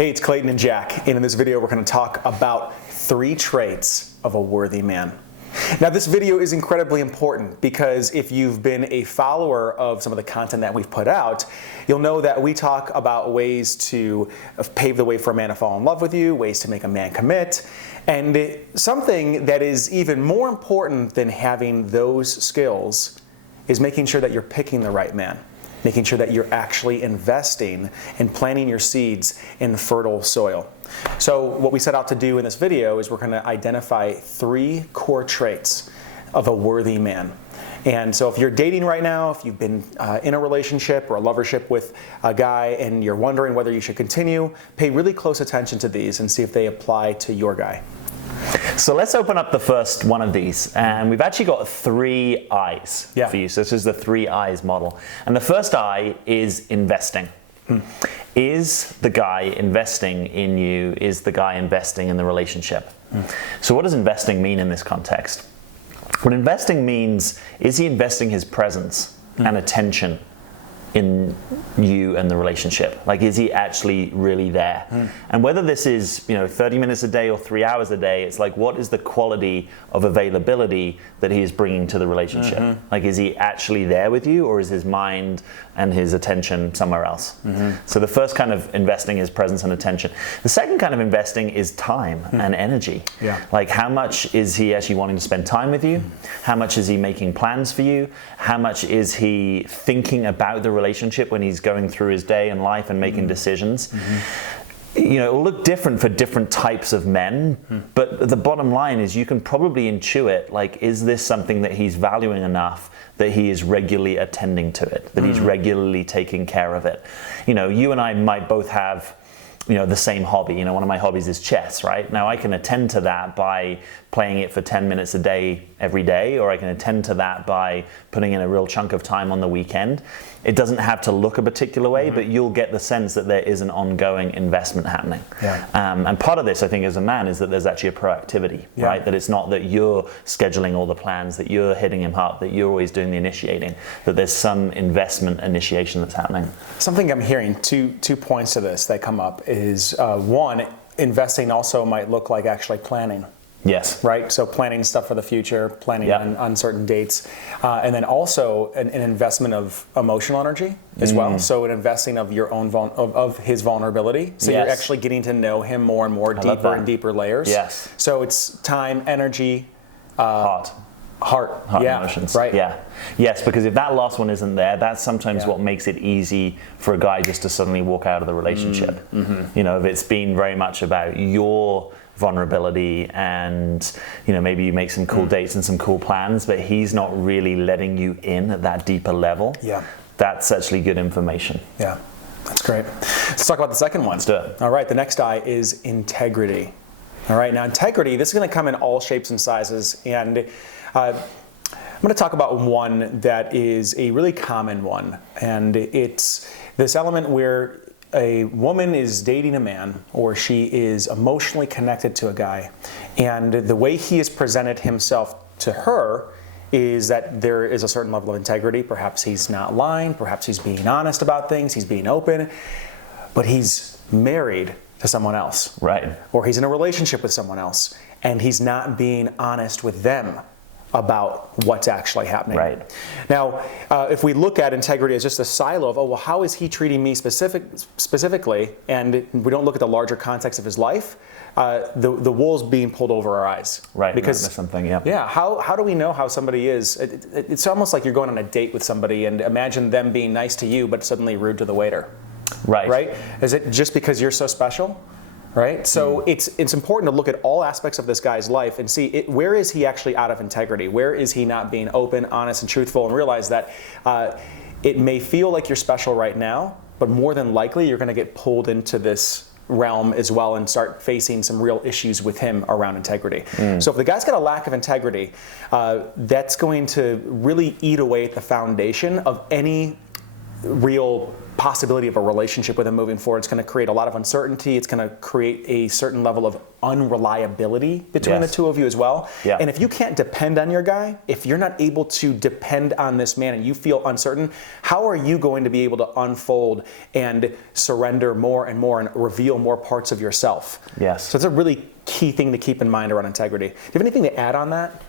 Hey, it's Clayton and Jack, and in this video we're going to talk about 3 traits of a worthy man. Now this video is incredibly important because if you've been a follower of some of the content that we've put out, you'll know that we talk about ways to pave the way for a man to fall in love with you, ways to make a man commit, and something that is even more important than having those skills is making sure that you're picking the right man. Making sure that you're actually investing and planting your seeds in fertile soil. So what we set out to do in this video is we're going to identify 3 core traits of a worthy man. And so if you're dating right now, if you've been in a relationship or a lovership with a guy and you're wondering whether you should continue, pay really close attention to these and see if they apply to your guy. So let's open up the first one of these, and we've actually got 3 I's for you. So this is the 3 I's model. And the first I is investing. Is the guy investing in you? Is the guy investing in the relationship? So what does investing mean in this context? What investing means, is he investing his presence and attention in you and the relationship? Like, is he actually really there? And whether this is 30 minutes a day or 3 hours a day, it's like, what is the quality of availability that he is bringing to the relationship? Like, is he actually there with you, or is his mind and his attention somewhere else? So the first kind of investing is presence and attention. The second kind of investing is time and energy. Like, how much is he actually wanting to spend time with you? How much is he making plans for you? How much is he thinking about the relationship when he's going through his day and life and making decisions? It will look different for different types of men, but the bottom line is you can probably intuit, like, is this something that he's valuing enough that he is regularly attending to it, that he's regularly taking care of it? You and I might both have the same hobby. One of my hobbies is chess, right? Now I can attend to that by playing it for 10 minutes a day every day, or I can attend to that by putting in a real chunk of time on the weekend. It doesn't have to look a particular way, but you'll get the sense that there is an ongoing investment happening. And part of this, I think, as a man, is that there's actually a proactivity, right? That it's not that you're scheduling all the plans, that you're hitting him up, that you're always doing the initiating, that there's some investment initiation that's happening. Something I'm hearing, two points to this that come up is, one, investing also might look like actually planning. Yes. Right? So planning stuff for the future, planning on certain dates. And then also an investment of emotional energy as well. So an investing of your own, of his vulnerability. So you're actually getting to know him more and more, deeper and deeper layers. So it's time, energy, heart emotions. Right. Yes, because if that last one isn't there, that's sometimes what makes it easy for a guy just to suddenly walk out of the relationship. If it's been very much about your vulnerability and maybe you make some cool dates and some cool plans, but he's not really letting you in at that deeper level, that's actually good information. That's great. Let's talk about the second one. Let's do it. All right, the next I is integrity. All right, now integrity, this is going to come in all shapes and sizes, and I'm going to talk about one that is a really common one, and it's this element where a woman is dating a man, or she is emotionally connected to a guy, and the way he has presented himself to her is that there is a certain level of integrity. Perhaps he's not lying, perhaps he's being honest about things, he's being open, but he's married to someone else. Right. Or he's in a relationship with someone else, and he's not being honest with them about what's actually happening. Right. Now, if we look at integrity as just a silo of, well, how is he treating me specifically, and we don't look at the larger context of his life, the wool's being pulled over our eyes. Right. Because that's something. how do we know how somebody is? It's almost like you're going on a date with somebody, and imagine them being nice to you, but suddenly rude to the waiter. Right. Is it just because you're so special? Right? So it's important to look at all aspects of this guy's life and see where is he actually out of integrity? Where is he not being open, honest, and truthful? And realize that it may feel like you're special right now, but more than likely you're going to get pulled into this realm as well and start facing some real issues with him around integrity. So if the guy's got a lack of integrity, that's going to really eat away at the foundation of any real possibility of a relationship with him moving forward. It's going to create a lot of uncertainty. It's going to create a certain level of unreliability between the two of you as well. Yeah. And if you can't depend on your guy, if you're not able to depend on this man and you feel uncertain, how are you going to be able to unfold and surrender more and more and reveal more parts of yourself? Yes. So it's a really key thing to keep in mind around integrity. Do you have anything to add on that?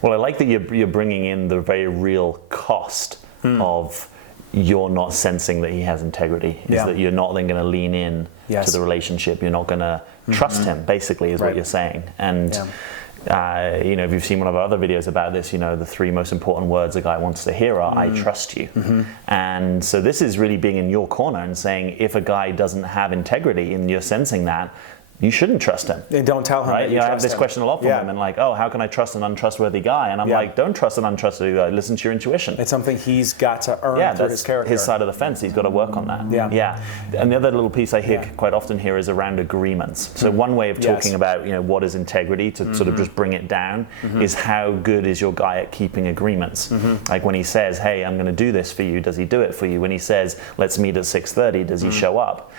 Well, I like that you're bringing in the very real cost of you're not sensing that he has integrity. Is that you're not then going to lean in to the relationship. You're not going to trust him, basically, is what you're saying. And you know, if you've seen one of our other videos about this, you know, the 3 most important words a guy wants to hear are, I trust you. And so this is really being in your corner and saying, if a guy doesn't have integrity and you're sensing that, you shouldn't trust him. And don't tell him that you I trust have this him. question a lot from him, and like, oh, how can I trust an untrustworthy guy? And I'm like, don't trust an untrustworthy guy. Listen to your intuition. It's something he's got to earn through his character. His side of the fence. He's got to work on that. And the other little piece I hear quite often here is around agreements. So one way of talking about, you know, what is integrity, to sort of just bring it down, is how good is your guy at keeping agreements? Like when he says, hey, I'm going to do this for you, does he do it for you? When he says, let's meet at 6:30, does he show up?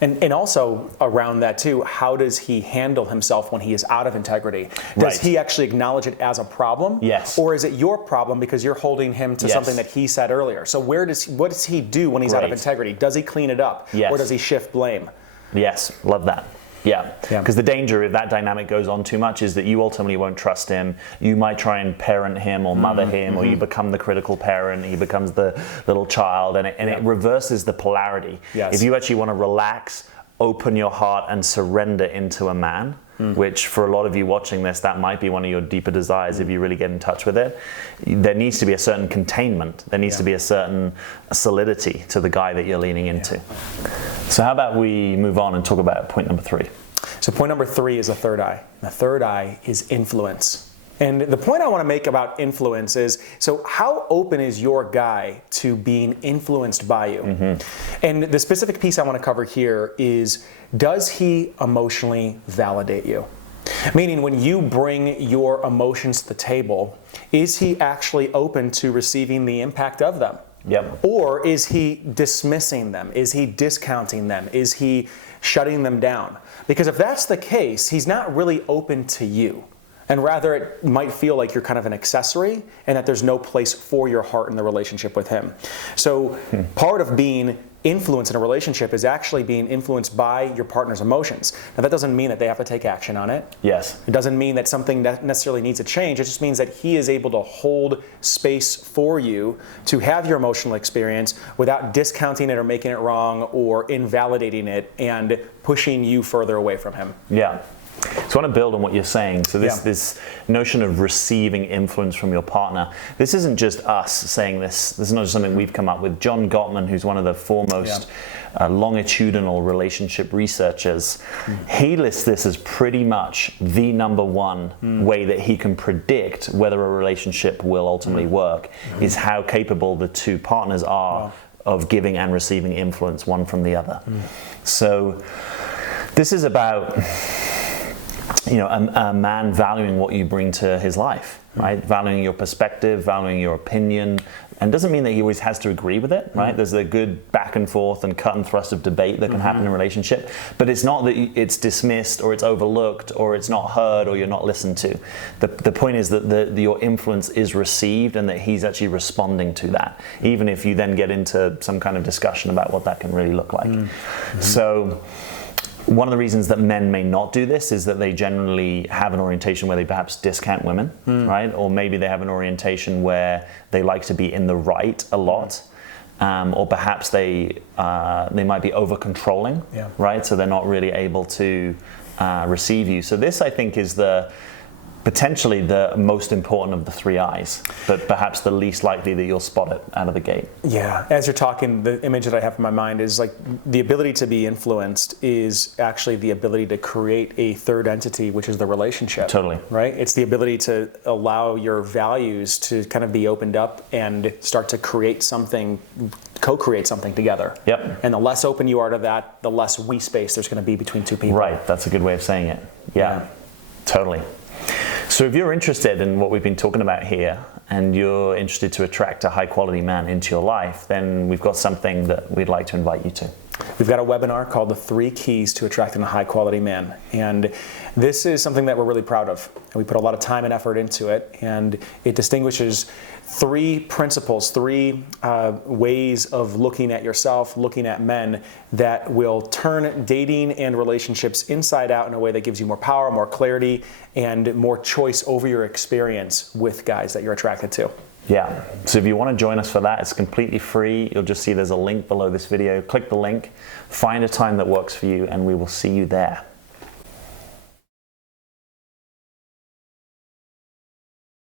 And also around that too, how does he handle himself when he is out of integrity? Does he actually acknowledge it as a problem? Yes. Or is it your problem because you're holding him to something that he said earlier? So what does he do when he's out of integrity? Does he clean it up? Yes. Or does he shift blame? Yes, love that. Yeah, because the danger if that dynamic goes on too much is that you ultimately won't trust him. You might try and parent him or mother him, or you become the critical parent, he becomes the little child, and it reverses the polarity. Yes. If you actually want to relax, open your heart and surrender into a man, which for a lot of you watching this, that might be one of your deeper desires if you really get in touch with it, there needs to be a certain containment. There needs to be a certain solidity to the guy that you're leaning into. So how about we move on and talk about point number 3? So point number 3 is a third eye. The third eye is influence. And the point I want to make about influence is, so how open is your guy to being influenced by you? And the specific piece I want to cover here is, does he emotionally validate you? Meaning when you bring your emotions to the table, is he actually open to receiving the impact of them? Yep. Or is he dismissing them? Is he discounting them? Is he shutting them down? Because if that's the case, he's not really open to you. And rather, it might feel like you're kind of an accessory and that there's no place for your heart in the relationship with him. So part of being influenced in a relationship is actually being influenced by your partner's emotions. Now, that doesn't mean that they have to take action on it. Yes. It doesn't mean that something necessarily needs to change. It just means that he is able to hold space for you to have your emotional experience without discounting it or making it wrong or invalidating it and pushing you further away from him. Yeah. So I want to build on what you're saying. So this notion of receiving influence from your partner, this isn't just us saying this. This is not just something we've come up with. John Gottman, who's one of the foremost longitudinal relationship researchers, he lists this as pretty much the number one way that he can predict whether a relationship will ultimately work, is how capable the two partners are of giving and receiving influence one from the other. So this is about, you know, a man valuing what you bring to his life, right? Valuing your perspective, valuing your opinion, and doesn't mean that he always has to agree with it, right? There's a good back and forth and cut and thrust of debate that can happen in a relationship, but it's not that it's dismissed or it's overlooked or it's not heard or you're not listened to. The point is that your influence is received and that he's actually responding to that, even if you then get into some kind of discussion about what that can really look like. So one of the reasons that men may not do this is that they generally have an orientation where they perhaps discount women, right? Or maybe they have an orientation where they like to be in the right a lot, or perhaps they might be over controlling, right? So they're not really able to receive you. So this, I think, is potentially the most important of the 3 eyes, but perhaps the least likely that you'll spot it out of the gate. Yeah, as you're talking, the image that I have in my mind is like the ability to be influenced is actually the ability to create a third entity, which is the relationship. Totally. Right? It's the ability to allow your values to kind of be opened up and start to create something, co-create something together. Yep. And the less open you are to that, the less we space there's going to be between two people. Right, that's a good way of saying it. Yeah. Totally. So if you're interested in what we've been talking about here, and you're interested to attract a high quality man into your life, then we've got something that we'd like to invite you to. We've got a webinar called The 3 Keys to Attracting a High Quality Man. And this is something that we're really proud of. And we put a lot of time and effort into it. And it distinguishes 3 principles, 3 ways of looking at yourself, looking at men, that will turn dating and relationships inside out in a way that gives you more power, more clarity, and more choice over your experience with guys that you're attracted to. Yeah, so if you want to join us for that, it's completely free. You'll just see there's a link below this video. Click the link, find a time that works for you, and we will see you there.